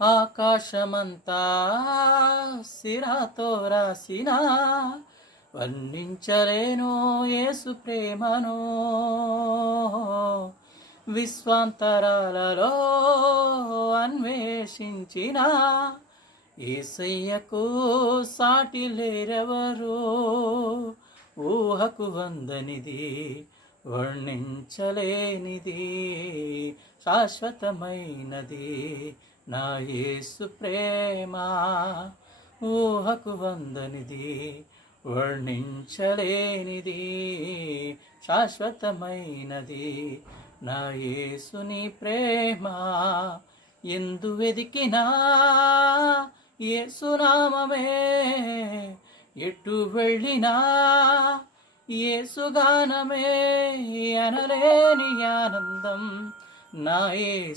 ఆకాశమంతా సిరాతో రాసిన వర్ణించలేను యేసు ప్రేమను. విశ్వాంతరాలలో అన్వేషించిన యేసయ్యకు సాటి లేరెవరు. ఊహకు వందనిది, వర్ణించలేనిది, శాశ్వతమైనది నా యేసు ప్రేమ. ఊహకు వందనిది, వర్ణించలేనిది, శాశ్వతమైనది నా యేసుని ప్రేమ. ఎందు వెదికినా యేసునామమే, ఎటు వెళ్ళినా యేసుగానమే, అనలేని ఆనందం నా యేసు